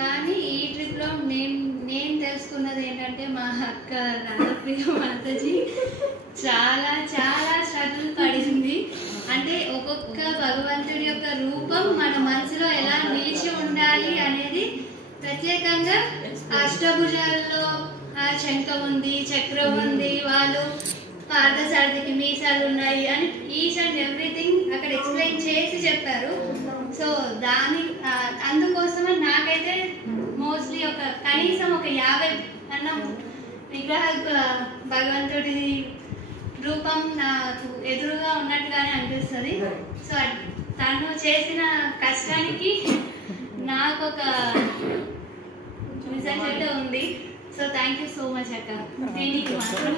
కానీ ఈ ట్రిప్లో నేను తెలుసుకున్నది ఏంటంటే మా అక్క రాధప్రియ మాతాజీ చాలా చాలా స్ట్రగుల్ పడింది. అంటే ఒక్కొక్క భగవంతుడి యొక్క రూపం మన మనసులో ఎలా నిలిచి ఉండాలి అనేది ప్రత్యేకంగా అష్టభుజాల్లో శంఖం ఉంది, చక్రం ఉంది, వాళ్ళు పార్థసారథికి మీసాలు ఉన్నాయి అని ఈచ్ అండ్ ఎవ్రీథింగ్ అక్కడ ఎక్స్ప్లెయిన్ చేసి చెప్పారు. సో అందుకోసమే నాకైతే మోస్ట్లీ కనీసం ఒక 50 అన్న విగ్రహాలు భగవంతుడి రూపం నాకు ఎదురుగా ఉన్నట్టుగానే అనిపిస్తుంది. సో తను చేసిన కష్టానికి నాకు ఒక రిజల్ట్ అయితే ఉంది. So thank you so much అక్క. దీనికి మాత్రం